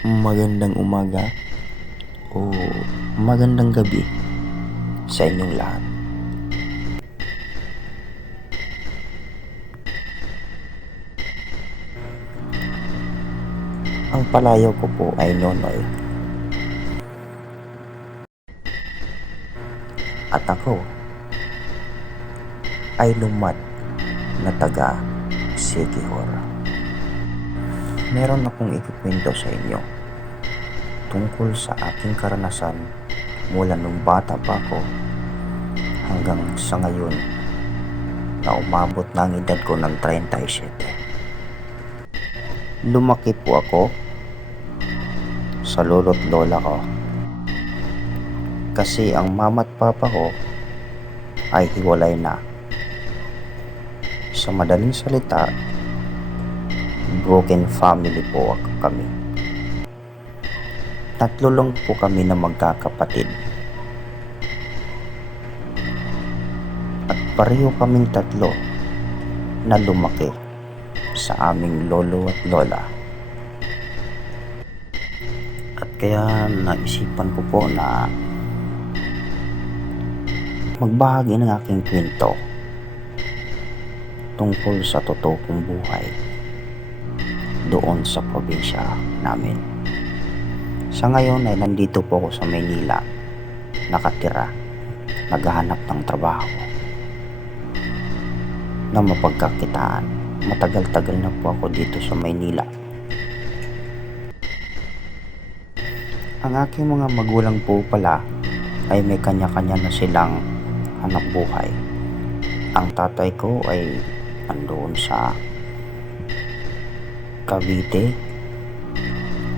Magandang umaga o magandang gabi sa inyong lahat. Ang palayaw ko po ay Nonoy at ako ay lumad na taga Siquijor. Meron akong ikukwento sa inyo tungkol sa aking karanasan mula nung bata pa ako hanggang sa ngayon na umabot na ang edad ko ng 37. Lumaki po ako sa lolo't lola ko kasi ang mama at papa ko ay hiwalay na. Sa madaling salita, broken family po kami. Tatlo lang po kami na magkakapatid. At pareho kaming tatlo na lumaki sa aming lolo at lola. At kaya naisipan ko po na magbahagi ng aking kwento tungkol sa totoo kong buhay doon sa probinsya namin. Sa ngayon ay nandito po ako sa Maynila, nakatira, naghahanap ng trabaho na mapagkakitaan. Matagal-tagal na po ako dito sa Maynila. Ang aking mga magulang po pala ay may kanya-kanya na silang hanap buhay. Ang tatay ko ay nandoon sa Cavite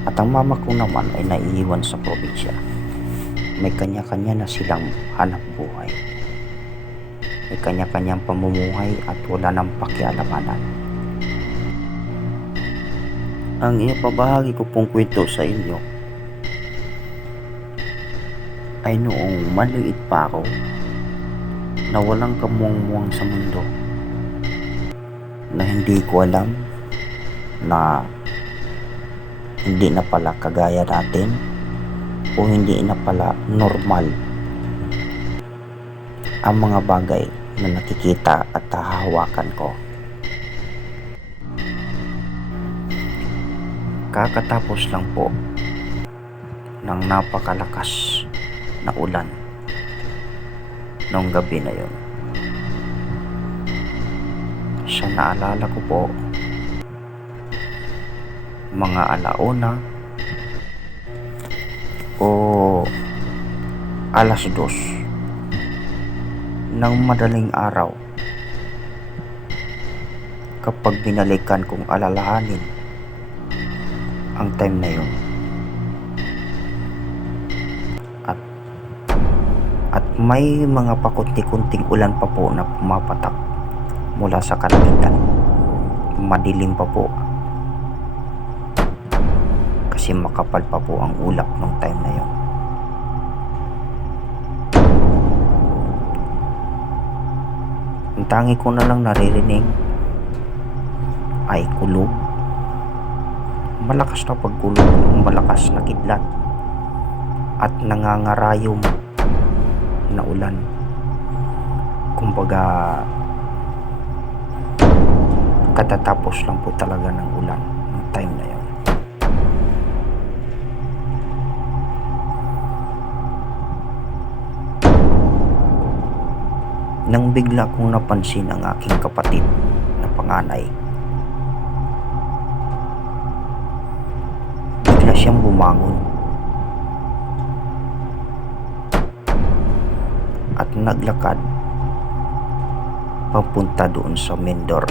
at ang mama ko naman ay naiiwan sa probinsya. May kanya-kanya na silang hanap buhay. May kanya-kanyang pamumuhay at wala nang pakialamanan. Ang ipabahagi ko pong kwento sa inyo ay noong maliit pa ako na walang kamuang-muang sa mundo, na hindi ko alam na hindi na pala kagaya natin o hindi na pala normal ang mga bagay na nakikita at hahawakan ko. Kakatapos lang po ng napakalakas na ulan noong gabi na yon. Sa naalala ko po, mga alauna o alas 2 ng madaling araw, kapag binalikan kong alalahanin ang time na yun. At may mga pakunti-kunting ulan pa po na pumapatak mula sa kalangitan. Madilim pa po kasi makapal pa po ang ulap ng time na yun. Ang tangi ko na lang naririnig ay kulog. Malakas na pagkulog, malakas na kidlat at nangangarayom na ulan. Kumbaga katatapos lang po talaga ng ulan ng time na yun. Nang bigla kong napansin ang aking kapatid na panganay, bigla siyang bumangon at naglakad papunta doon sa main door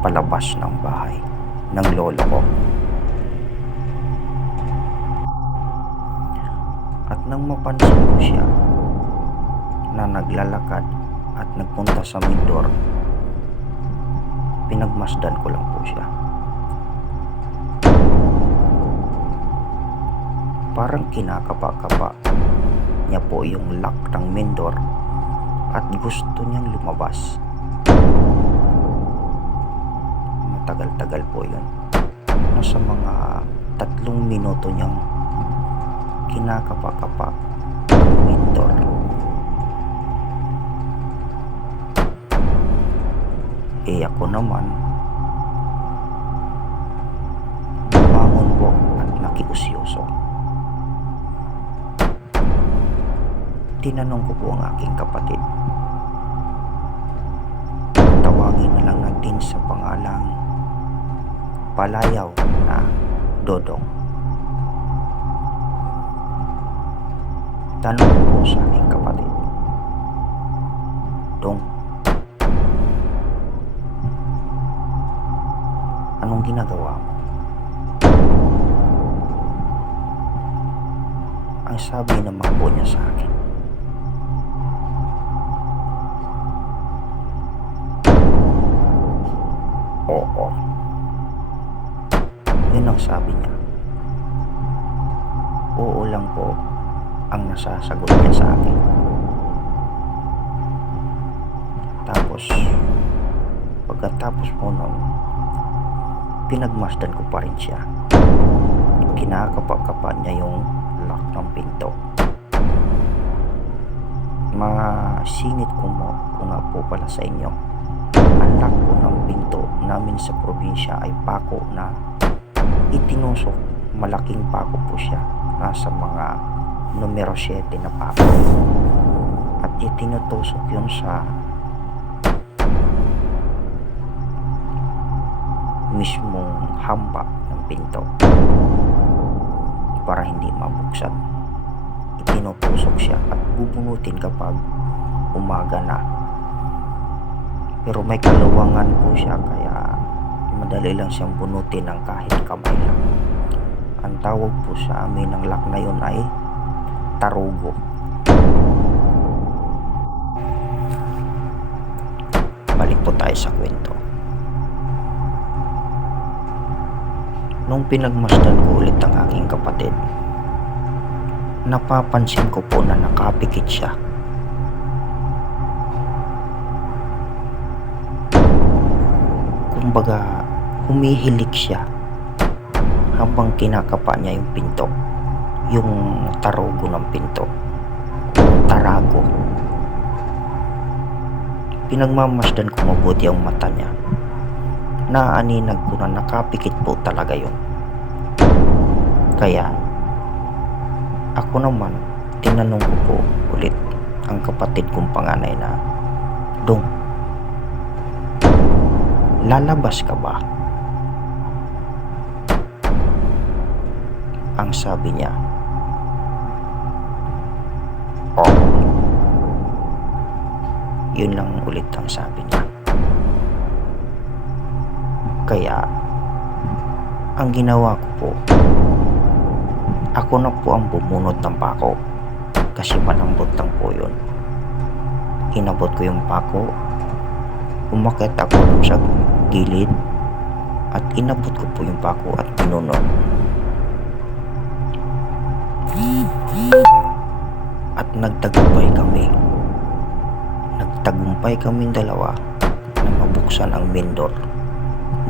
palabas ng bahay ng lolo ko. At nang mapansin ko siya na naglalakad at nagpunta sa main door, pinagmasdan ko lang po siya. Parang kinakapa-kapa niya po yung lock ng main door at gusto niyang lumabas. Matagal-tagal po yun. sa mga 3 minuto niyang kinakapa-kapa ang pintor. Ako naman, bumangon po at nakiusyoso. Tinanong ko po ang aking kapatid. Tawagin na lang natin sa pangalang Palayaw na Dodong. Tanong ko po sa aking kapatid, Dong, anong ginagawa mo? Ang sabi naman po niya sa akin, oo. Yun ang sabi niya. Oo lang po ang nasasagot niya sa akin. Tapos, pagkatapos po nun, pinagmasdan ko pa rin siya. Kinakapa-kapa niya yung lock ng pinto. Masingit ko nga po pala sa inyo. Ang lock po ng pinto namin sa probinsya ay pako na itinusok. Malaking pako po siya. Nasa mga numero 7 na pako. At itinutusok yun sa mismong hamba ng pinto para hindi mabuksan. Itinutusok siya at bubunutin kapag umaga na. Pero may kaluwangan po siya kaya madali lang siyang bunutin ng kahit kamay lang. Ang tawag po sa amin ng lock na yun ay tarugo. Balik po tayo sa kwento. Nung pinagmasdan ko ulit ang aking kapatid, napapansin ko po na nakapikit siya. Kumbaga, humihilik siya habang kinakapa niya yung pinto, yung tarugo ng pinto o tarago. Pinagmamasdan ko mabuti ang mata niya. Naaninag ko na nakapikit po talaga yun. Kaya ako naman, tinanong ko po ulit ang kapatid kong panganay na, Dong, lalabas ka ba? Ang sabi niya, oo. Yun lang ulit ang sabi niya. Kaya ang ginawa ko po, ako na po ang bumunot ng pako kasi malambot lang po yun. Inabot ko yung pako, umakyat ako dun sa gilid at inabot ko po yung pako at binunot. At nagtagumpay kaming dalawa na mabuksan ang main door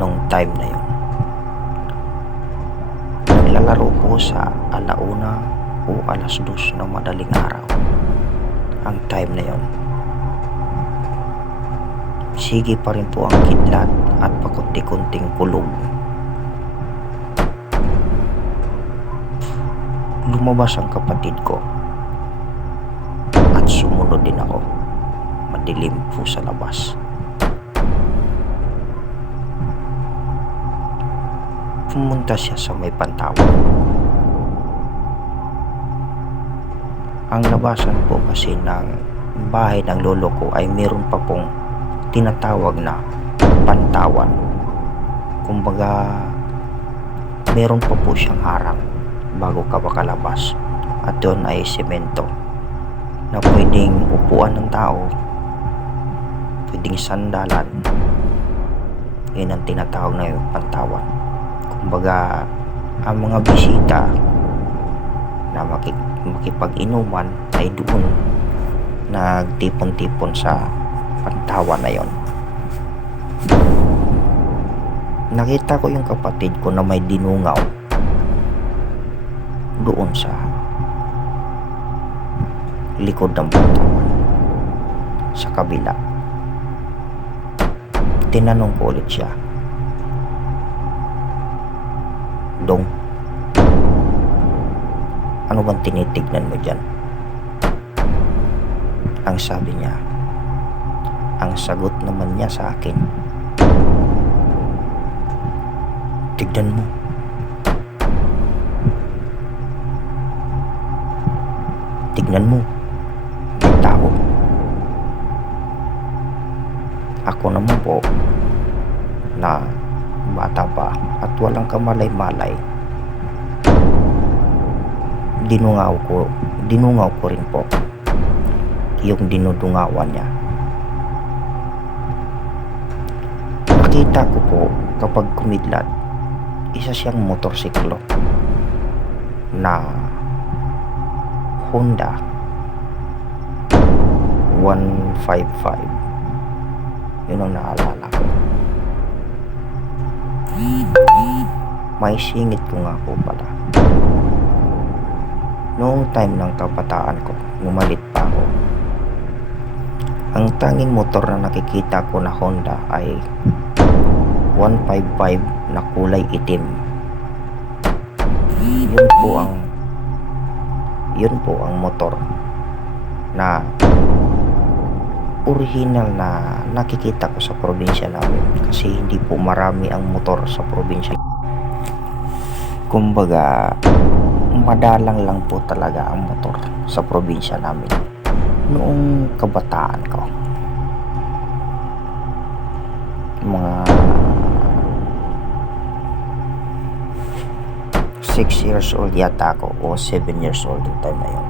nung time na yun. Naglalaro po sa 1:00 o 2:00 ng madaling araw ang time na yun. Sige pa rin po ang kidlat at pakunti-kunting kulog. Lumabas ang kapatid ko at sumunod din ako. Madilim po sa labas. Pumunta siya sa may pantawan. Ang labasan po kasi ng bahay ng lolo ko ay meron pa pong tinatawag na pantawan. Kumbaga, meron pa po siyang harang bago ka makalabas. At doon ay semento na pwedeng upuan ng tao, pwedeng sandalan. Yun ang tinatawag na yung pantawan. Kumbaga, ang mga bisita na makipag-inuman ay doon nagtipon-tipon sa pantawan na yon. Nakita ko yung kapatid ko na may dinungaw doon sa likod ng bangtawan sa kabila. Tinanong ko ulit siya, "Dong, ano bang tinitignan mo dyan?" Ang sabi niya, ang sagot naman niya sa akin, "Tignan mo, tignan mo, may tao." Ako naman po na bata pa at walang kamalay-malay, dinungaw ko rin po yung dinudungawan niya. Nakita ko po kapag kumidlat, isa siyang motorsiklo na Honda 155. Yun ang naalala ko. May singit ko nga po pala. Noong time ng kabataan ko, numalit pa ako, ang tanging motor na nakikita ko na Honda ay 155 na kulay itim. Yun po ang motor na original na nakikita ko sa probinsya namin, kasi hindi po marami ang motor sa probinsya. Kumbaga, madalang lang po talaga ang motor sa probinsya namin noong kabataan ko. Mga 6 years old yata ako o 7 years old yung time na yun.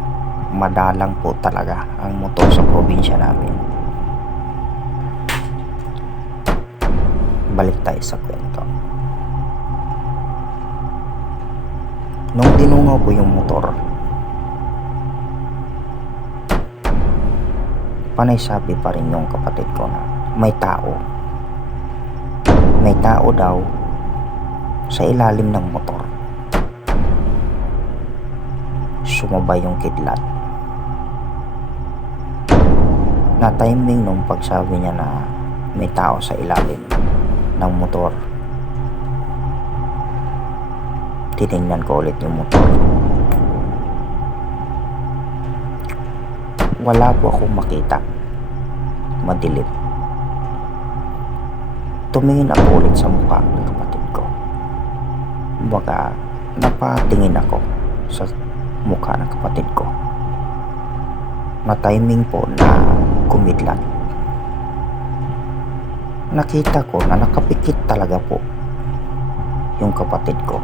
Madalang po talaga ang motor sa probinsya namin. Balik tayo sa kwento. Nung dinungaw ko yung motor, panay sabi pa rin yung kapatid ko na may tao daw sa ilalim ng motor. Sumabay yung kidlat. Na timing nung pagsabi niya na may tao sa ilalim ng motor, tinignan ko ulit yung motor. Wala po akong makita. Madilim. Tumingin ako ulit sa mukha ng kapatid ko. Baka napatingin ako sa mukha ng kapatid ko. Na timing po na kumidlat. Nakita ko na nakapikit talaga po yung kapatid ko.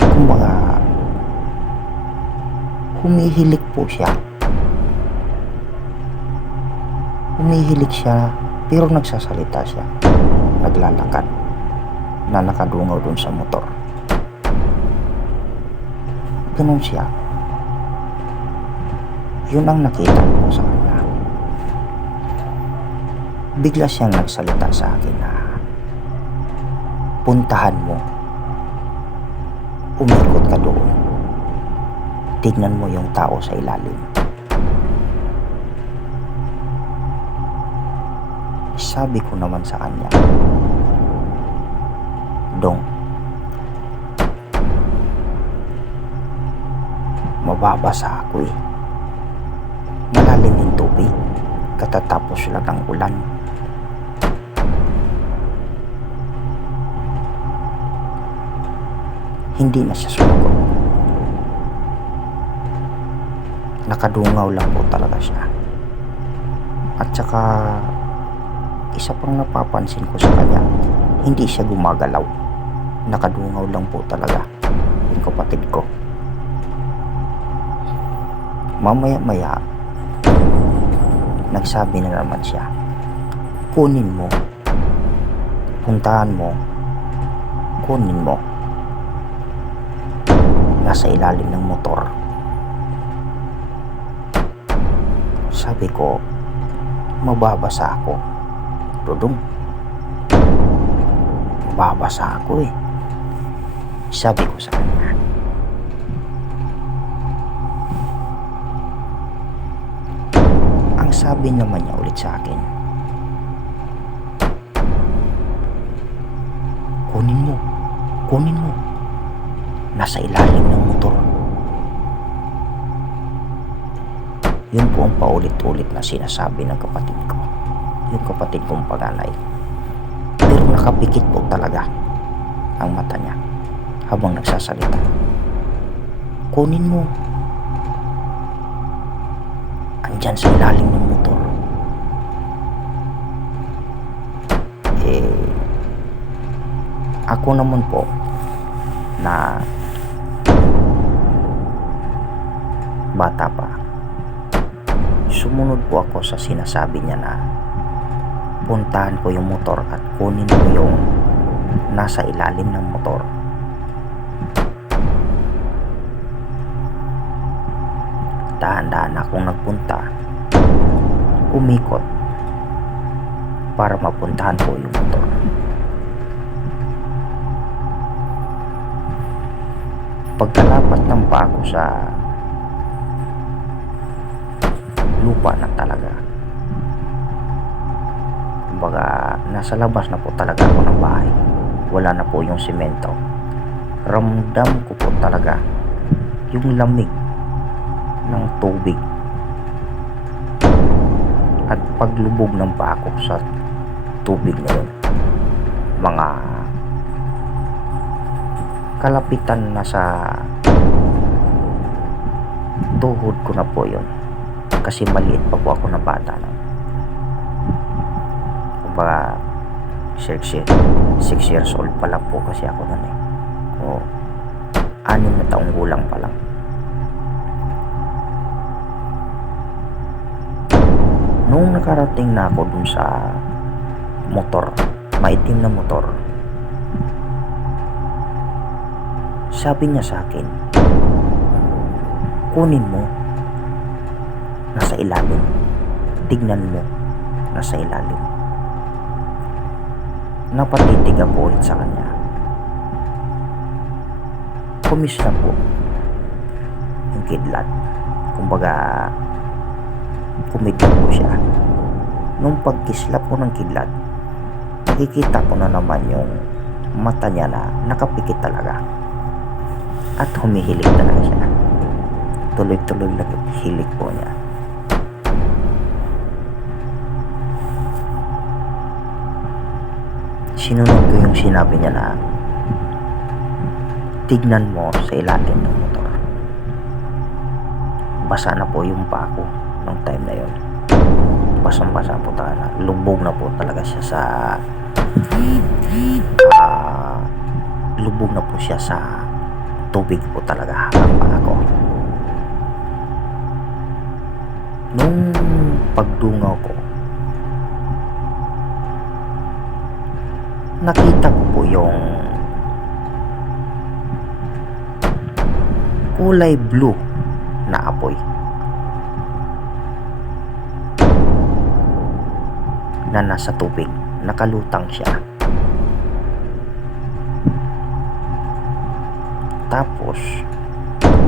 Kumbaga, humihilik po siya. Humihilik siya, pero nagsasalita siya. Naglalakad na nakadungaw dun sa motor. Ganun siya. Yun ang nakita ko sa kanya. Bigla siyang nagsalita sa akin na, "Puntahan mo. Umikot ka doon. Tignan mo yung tao sa ilalim." Sabi ko naman sa kanya, "Dong, mababasa ako eh. Malalim yung tubig. Katatapos lang ng ulan." Hindi na siya sumagot. Nakadungaw lang po talaga siya. At saka, isa pang napapansin ko sa kanya, hindi siya gumagalaw. Nakadungaw lang po talaga yung kapatid ko. Mamaya-maya, nagsabi na naman siya, "Kunin mo. Puntahan mo. Kunin mo. Nasa ilalim ng motor." Sabi ko, "Mababasa ako, Dudong." mababasa ako eh. Sabi ko sa kanya. Ang sabi naman niya ulit sa akin, kunin mo, nasa ilalim ng motor. Yun po ang paulit-ulit na sinasabi ng kapatid ko, yung kapatid kong panganay. Pero nakapikit po talaga ang mata niya habang nagsasalita. Kunin mo, andyan sa ilalim ng motor. Ako naman po na bata pa, sumunod po ako sa sinasabi niya na puntahan ko yung motor at kunin ko yung nasa ilalim ng motor. Dahan-dahan akong nagpunta, umikot para mapuntahan ko yung motor. Pagkalapat ng paa ko sa lupa na talaga, kumbaga nasa labas na po talaga ako ng bahay, wala na po yung simento. Ramdam ko po talaga yung lamig ng tubig at paglubog ng paa ko sa tubig na yun. Mga kalapitan na sa tuhod ko na po yun, kasi maliit pa po ako na bata no? Kumbaga 6 years old pa lang po kasi ako nun eh, o 6 na taong gulang pa lang. Nung nakarating na ako dun sa motor, maitim na motor, sabi niya sa akin, kunin mo, nasa ilalim, tignan mo, nasa ilalim. Napatitig ako ulit sa kanya. Kumis na po yung kidlat, kumbaga kumidlat po siya. Nung pagkislap ko ng kidlat, nakikita ko na naman yung mata niya na nakapikit talaga at humihilig talaga siya. Tuloy-tuloy lang yung hilig po niya. Sinunod ko yung sinabi niya na tignan mo sa ilalim ng motor. Basa na po yung paa ko nung time na yun. Basang-basa po talaga. Lubog na po talaga siya sa lubog na po siya sa tubig po talaga ang paa ko. Nung pagdungaw ko, nakita ko po yung kulay blue na apoy na nasa tubig, nakalutang siya. Tapos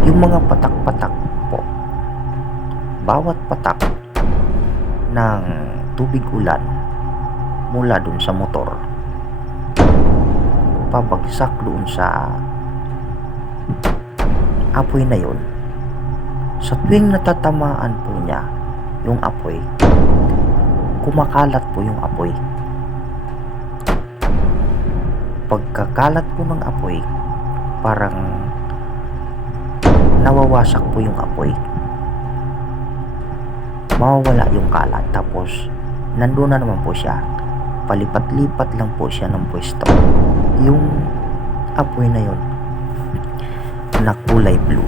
yung mga patak-patak po, bawat patak ng tubig ulan mula dun sa motor pabagsak doon sa apoy na yun. Sa tuwing natatamaan po niya yung apoy, kumakalat po yung apoy. Pagkakalat po ng apoy, parang nawawasak po yung apoy, mawawala yung kalat, tapos nandun na naman po siya, palipat-lipat lang po siya ng pwesto yung apoy na yun na kulay blue.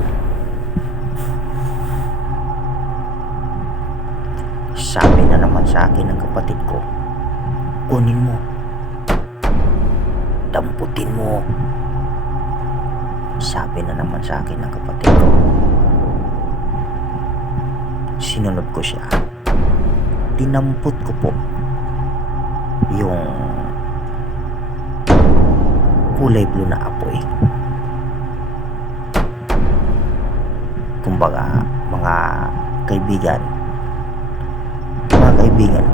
Sabi na naman sa akin ng kapatid ko, kunin mo, damputin mo. Sabi na naman sa akin ng kapatid ko. Sinunod ko siya. Dinampot ko po yung kulay blue na apoy. Kumbaga, mga kaibigan,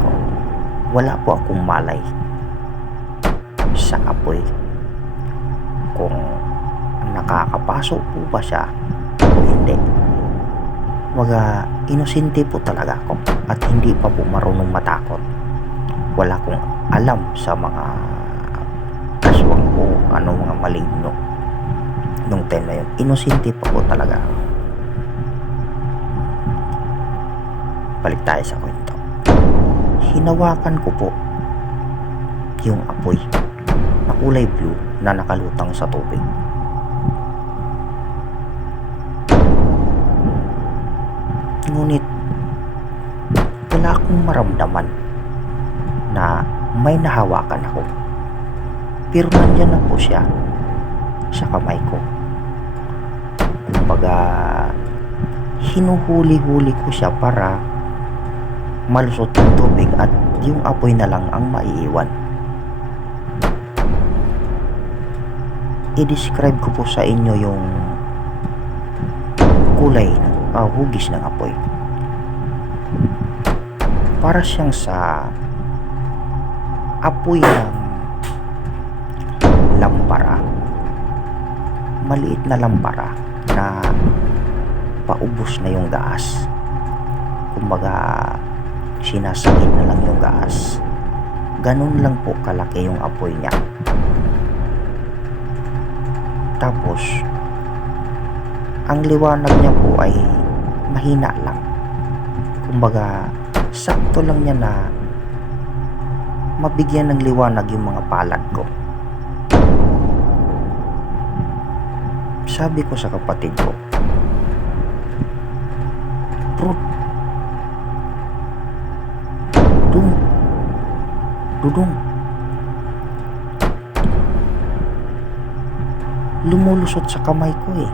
ko, wala po akong malay sa apoy kung nakakapasok po ba siya o hindi. Waga, inosente po talaga ako at hindi pa po marunong matakot. Wala akong alam sa mga aswang po, mga maligno. Nung time na yun, inosente pa po talaga ako. Balik tayo sa kwento. Hinawakan ko po yung apoy na kulay blue na nakalutang sa tubig. Ngunit wala akong maramdaman na may nahawakan ako. Pero nandyan na po siya sa kamay ko. Kumbaga, hinuhuli-huli ko siya para malusot ng tubig at yung apoy na lang ang maiiwan. I-describe ko po sa inyo yung kulay ng hugis ng apoy. Para siyang sa apoy ng lampara, maliit na lampara na paubos na yung gas. Kumbaga, sinasagid na lang yung gas. Ganun lang po kalaki yung apoy niya. Tapos ang liwanag niya po ay mahina lang. Kumbaga, sakto lang niya na mabigyan ng liwanag yung mga palad ko. Sabi ko sa kapatid ko, bro, Dudong, lumulusot sa kamay ko eh.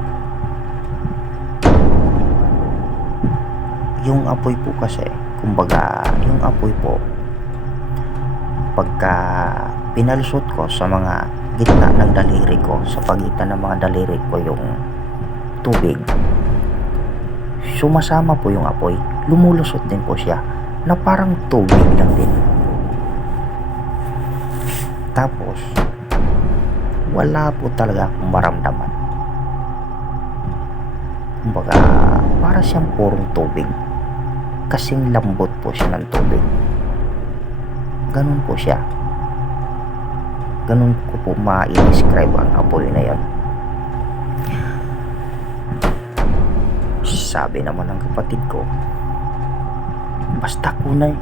Yung apoy po kasi, kumbaga, yung apoy po, pagka pinalusot ko sa mga gitna ng daliri ko, sa pagitan ng mga daliri ko yung tubig, sumasama po yung apoy, lumulusot din po siya na parang tubig lang din. Tapos wala po talaga akong maramdaman. Kumbaga, para siyang purong tubig, kasing lambot po siya ng tubig. Ganun po siya. Ganun ko po ma-describe ang apoy na yon. Sabi naman ng kapatid ko, basta kunin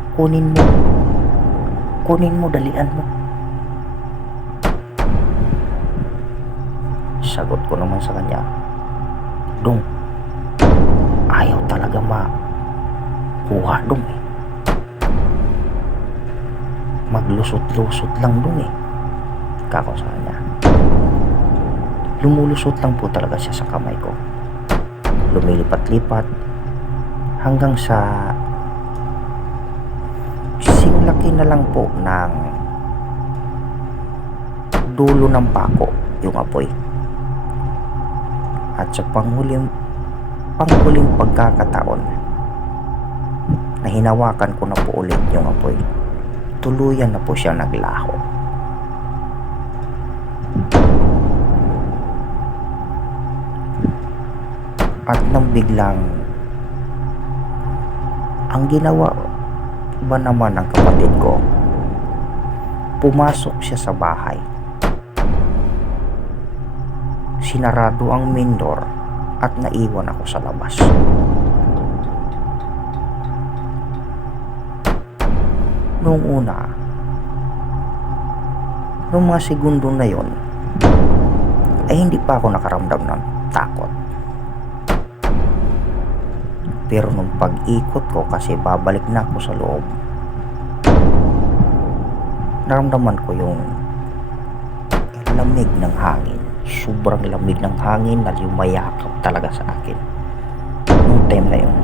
mo, dalian mo. Sagot ko naman sa kanya, Dong, ayaw talaga makuha, Dong eh. Maglusot-lusot lang, Dong eh. Kako sa kanya. Lumulusot lang po talaga siya sa kamay ko. Lumilipat-lipat hanggang sa singlaki na lang po ng dulo ng pako yung apoy. At sa panghuling pagkakataon na hinawakan ko na po ulit yung apoy, tuluyan na po siya naglaho. At nang biglang, ang ginawa ba naman ng kapatid ko, pumasok siya sa bahay, sinarado ang main door at naiwan ako sa labas. Noong una, noong mga segundo na yon, ay hindi pa ako nakaramdam ng takot. Pero nung pag-ikot ko, kasi babalik na ako sa loob, naramdaman ko yung lamig ng hangin. Sobrang lamig ng hangin na yumayakap talaga sa akin nung time na yun.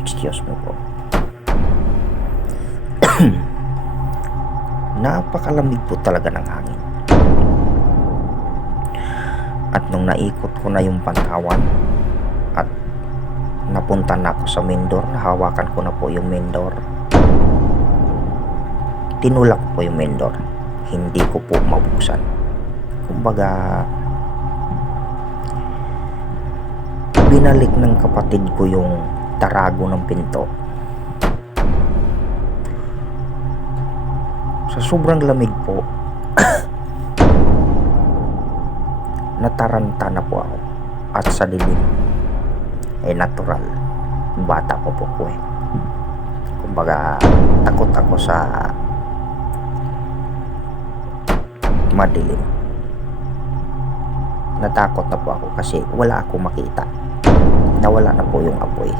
Excuse me po. Napakalamig po talaga ng hangin. At nung naikot ko na yung Pantawan at napunta na ako sa main door, nahawakan ko na po yung main door, tinulak po yung main door, hindi ko po mabuksan. Kumbaga, binalik ng kapatid ko yung tarago ng pinto. Sa sobrang lamig po, nataranta na po ako. At sa dilim, natural, bata ko po eh. Kumbaga, takot ako sa madilim. Natakot na po ako kasi wala akong makita. Nawala na po yung apoy.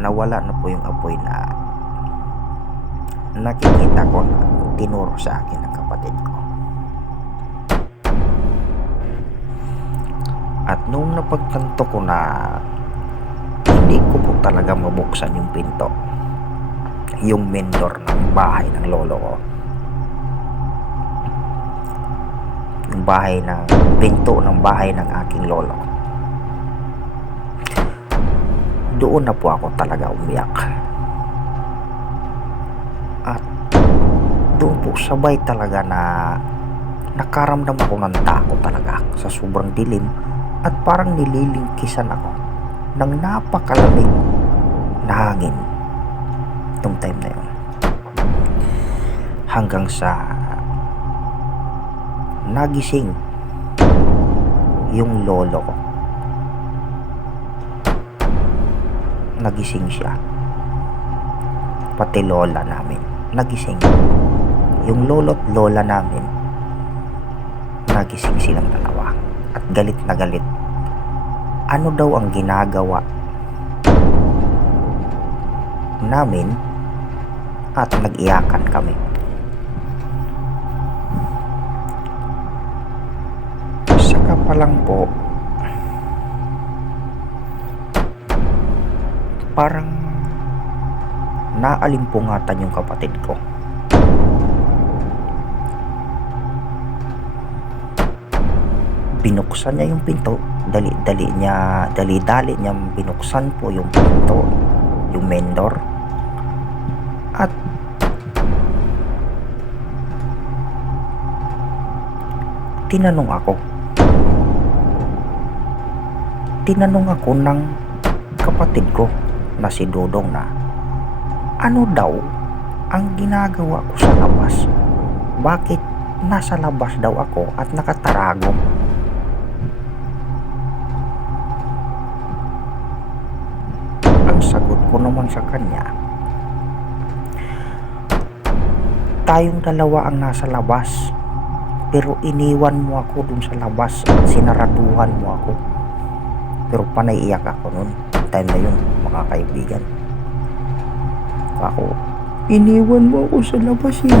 Nawala na po yung apoy na nakikita ko na tinuro sa akin ng kapatid ko. At nung napagtanto ko na hindi ko po talaga mabuksan yung pinto, yung main door ng bahay ng lolo ko, yung bahay ng pinto ng bahay ng aking lolo, doon na po ako talaga umiyak. At doon po sabay talaga na nakaramdam ako ng takot talaga sa sobrang dilim, at parang nililingkisan ako ng napakalamig na hangin nung time na yun. Hanggang sa nagising yung lolo ko. Nagising siya. Pati lola namin nagising. Yung lolo't lola namin, nagising silang dalawa. At galit na galit. Ano daw ang ginagawa namin, at nag-iyakan kami. Saka pa lang po, parang naalimpungatan yung kapatid ko. Binuksan niya yung pinto, dali-dali niya binuksan po yung pinto, yung main door. At tinanong ako ng kapatid ko na si Dodong na ano daw ang ginagawa ko sa labas, bakit nasa labas daw ako at nakatarago. Ang sagot ko naman sa kanya, tayong dalawa ang nasa labas, pero iniwan mo ako dun sa labas at sinaraduhan mo ako. Pero panay iyak ako nun, time na yun, mga kaibigan. Ako, iniwan mo ako sa labas eh.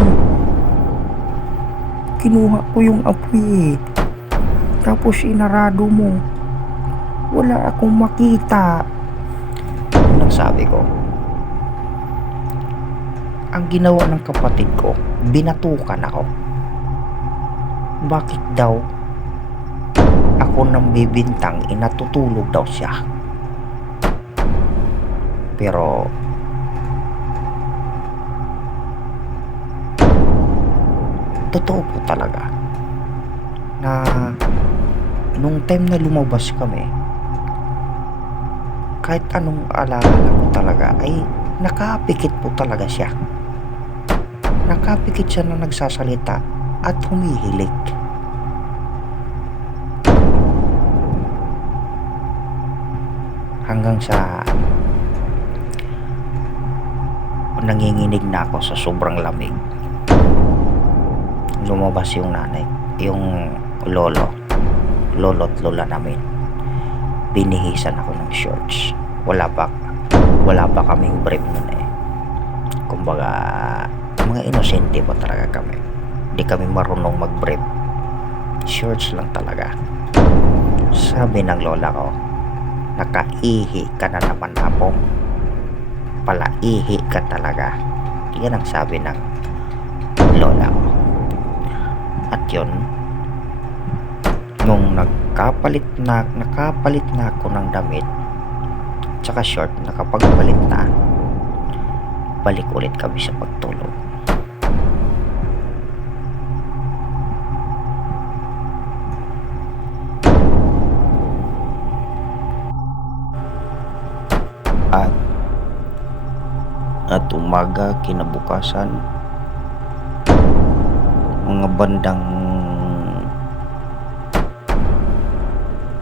Kinuha ko yung apoy eh. Tapos inarado mo. Wala akong makita. Nagsabi ko, ang ginawa ng kapatid ko, binatukan ako. Bakit daw ako nang bibintang, natutulog daw siya. Pero totoo po talaga na nung time na lumabas kami, kahit anong alala ko talaga ay nakapikit po talaga siya. Nakapikit siya na nagsasalita at humihilik. Hanggang sa nanginginig na ako sa sobrang lamig. Lumabas yung nanay, yung lolo't lola namin. Binihisan ako ng shorts. Wala pa kaming brief nun eh. Kumbaga, mga inosente pa talaga kami. Di kami marunong mag-brief. Shorts lang talaga. Sabi ng lola ko, nakaihi ka na naman apo. Palaihi ka talaga. Yan ang sabi ng lola ko. At yun, nung nakapalit na ako ng damit tsaka short, nakapagpalit na, balik ulit kami sa pagtulog. At umaga kinabukasan, mga bandang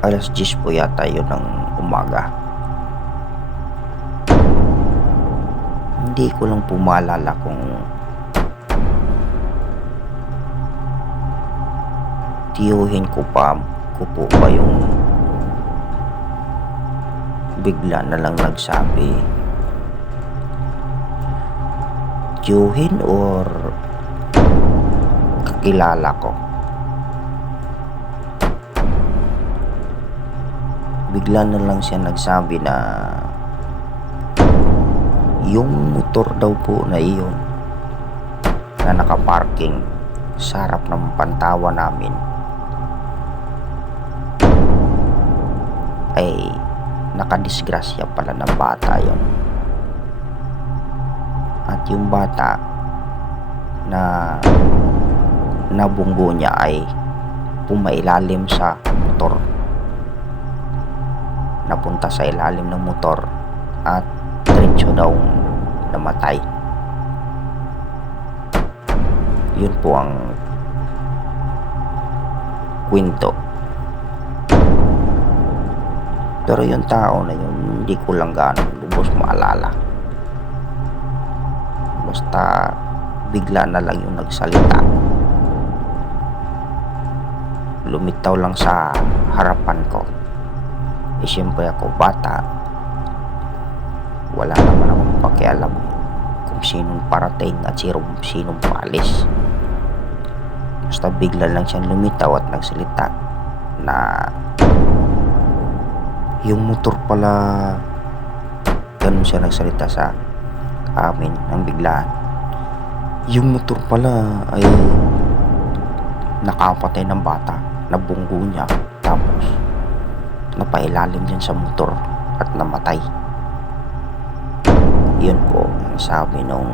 alas 10 po yata yun ng umaga. Hindi ko lang po maalala kung tiyuhin ko po ba yung bigla na lang nagsabi, tiyuhin or kakilala ko. Bigla na lang siya nagsabi na yung motor daw po na iyon na nakaparking sa harap ng pantawa namin ay nakadisgrasya pala ng bata yon. At yung bata na nabunggo niya ay pumailalim sa motor, napunta sa ilalim ng motor at diretso daw namatay. Yun po ang kwento. Pero yung tao na yun, hindi ko lang gaano lubos maalala. Basta bigla na lang yung nagsalita. Lumitaw lang sa harapan ko. Eh siyempre ako bata, wala naman akong pakialam kung sinong parating at sinong paalis. Basta bigla lang siyang lumitaw at nagsalita na yung motor pala, ganun siya nagsalita sa amin ng biglaan. Yung motor pala ay nakapatay ng bata, nabunggo niya, tapos napailalim din sa motor at namatay. Yun po ang sabi nung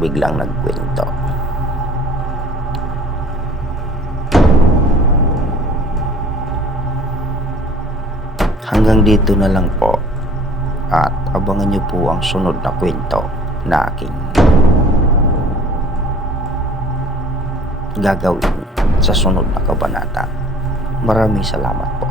biglang nagkwento. Hanggang dito na lang po, at abangan nyo po ang sunod na kwento na aking gagawin sa sunod na kabanata. Maraming salamat po.